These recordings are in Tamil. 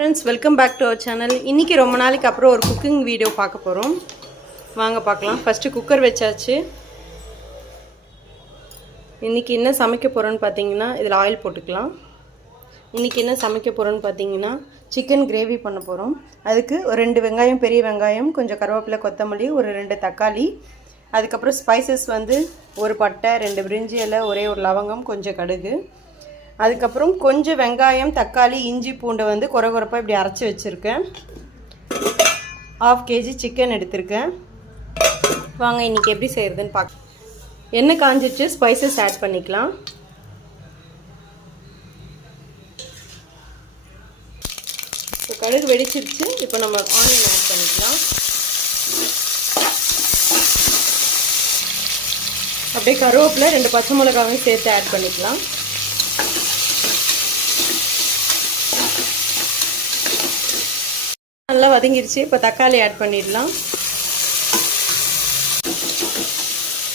Friends, welcome back to our channel. இன்னைக்கு ரொம்ப நாளைக்கு அப்புறம் ஒரு குக்கிங் வீடியோ பார்க்க போறோம். வாங்க பார்க்கலாம். ஃபர்ஸ்ட் குக்கர் வெச்சாச்சு. இன்னைக்கு என்ன சமைக்க போறோம்னு பாத்தீங்கன்னா இதுல ஆயில் போட்டுக்கலாம். இன்னைக்கு என்ன சமைக்க போறோம்னு பாத்தீங்கன்னா chicken gravy பண்ண போறோம். அதுக்கு ஒரு 2 வெங்காயம், பெரிய வெங்காயம், கொஞ்சம் கறிவேப்பிலை, கொத்தமல்லி, ஒரு 2 தக்காளி, அதுக்கு அப்புறம் ஸ்பைசஸ் வந்து ஒரு பட்டை, 2 பிரிஞ்சி இலை, ஒரே ஒரு லவங்கம், கொஞ்சம் கடுகு. அதுக்கப்புறம் கொஞ்சம் வெங்காயம், தக்காளி, இஞ்சி, பூண்டை வந்து கொரகொரப்பாக இப்படி அரைச்சி வச்சுருக்கேன். 1/2 kg சிக்கன் எடுத்திருக்கேன். வாங்க இன்றைக்கி எப்படி செய்கிறதுன்னு பார்க்க. எண்ணெய் காஞ்சிச்சு, ஸ்பைசஸ் ஆட் பண்ணிக்கலாம். இப்போ கடுகு வெடிச்சிருச்சு. இப்போ நம்ம ஆனியன் ஆட் பண்ணிக்கலாம். அப்படியே கருவேப்பிலை, 2 பச்சை மிளகாவையும் சேர்த்து ஆட் பண்ணிக்கலாம். நல்லா வதங்கிருச்சு. இப்போ தக்காளி ஆட் பண்ணிடலாம்.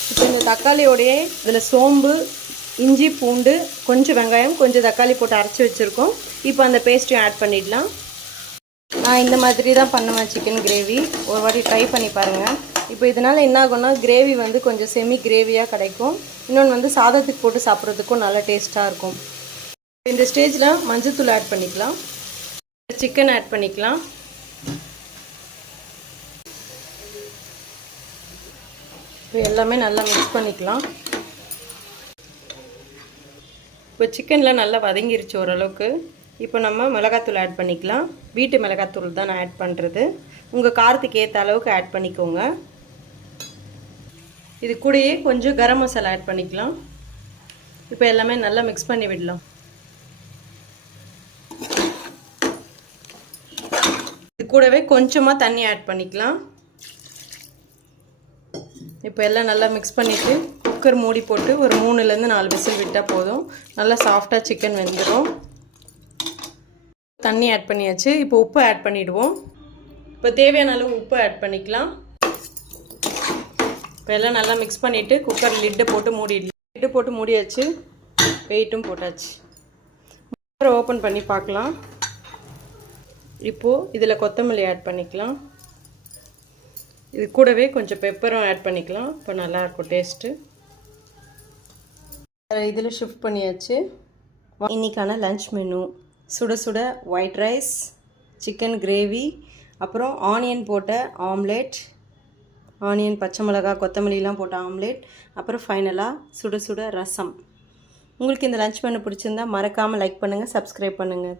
இப்போ இந்த தக்காளியோடையே இதில் சோம்பு, இஞ்சி, பூண்டு, கொஞ்சம் வெங்காயம், கொஞ்சம் தக்காளி போட்டு அரைச்சி வச்சுருக்கோம். இப்போ அந்த பேஸ்ட்டையும் ஆட் பண்ணிடலாம். நான் இந்த மாதிரி தான் பண்ணுவேன் சிக்கன் கிரேவி. ஒரு வாட்டி ட்ரை பண்ணி பாருங்கள். இப்போ இதனால் என்ன ஆகும்னா கிரேவி வந்து கொஞ்சம் செமி கிரேவியாக கிடைக்கும். இன்னொன்று வந்து சாதத்துக்கு போட்டு சாப்பிட்றதுக்கும் நல்லா டேஸ்ட்டாக இருக்கும். இந்த ஸ்டேஜில் மஞ்சள்தூள் ஆட் பண்ணிக்கலாம். சிக்கன் ஆட் பண்ணிக்கலாம். இப்போ எல்லாமே நல்லா மிக்ஸ் பண்ணிக்கலாம். இப்போ சிக்கனில் நல்லா வதங்கிருச்சு ஓரளவுக்கு. இப்போ நம்ம மிளகாத்தூள் ஆட் பண்ணிக்கலாம். வீட்டு மிளகாத்தூள் தான் நான் ஆட் பண்ணுறது. உங்கள் காரத்துக்கு ஏற்ற அளவுக்கு ஆட் பண்ணிக்கோங்க. இது கூடயே கொஞ்சம் கரம் மசாலா ஆட் பண்ணிக்கலாம். இப்போ எல்லாமே நல்லா மிக்ஸ் பண்ணி விடலாம். இது கூடவே கொஞ்சமாக தண்ணி ஆட் பண்ணிக்கலாம். இப்போ எல்லாம் நல்லா மிக்ஸ் பண்ணிவிட்டு குக்கர் மூடி போட்டு ஒரு 3லேருந்து 4 விசில் விட்டால் போதும். நல்லா சாஃப்டாக சிக்கன் வெந்துடும். தண்ணி ஆட் பண்ணியாச்சு. இப்போ உப்பு ஆட் பண்ணிவிடுவோம். இப்போ தேவையான அளவு உப்பு ஆட் பண்ணிக்கலாம். இப்போ எல்லாம் நல்லா மிக்ஸ் பண்ணிவிட்டு குக்கர் லிட்டை போட்டு மூடிடலாம். லிட்டு போட்டு மூடியாச்சு. வெயிட்டும் போட்டாச்சு. குக்கரை ஓப்பன் பண்ணி பார்க்கலாம். இப்போது இதில் கொத்தமல்லி ஆட் பண்ணிக்கலாம். இது கூடவே கொஞ்சம் பெப்பரும் ஆட் பண்ணிக்கலாம். இப்போ நல்லாயிருக்கும் டேஸ்ட்டு. இதில் ஷிஃப்ட் பண்ணியாச்சு. இன்றைக்கான லன்ச் மெனு சுட சுட ஒயிட் ரைஸ், சிக்கன் கிரேவி, அப்புறம் ஆனியன் போட்ட ஆம்லேட், ஆனியன், பச்சை மிளகாய், கொத்தமல்லிலாம் போட்ட ஆம்லேட், அப்புறம் ஃபைனலாக சுட சுட ரசம். உங்களுக்கு இந்த லன்ச் மெனு பிடிச்சிருந்தா மறக்காமல் லைக் பண்ணுங்கள், சப்ஸ்கிரைப் பண்ணுங்கள்.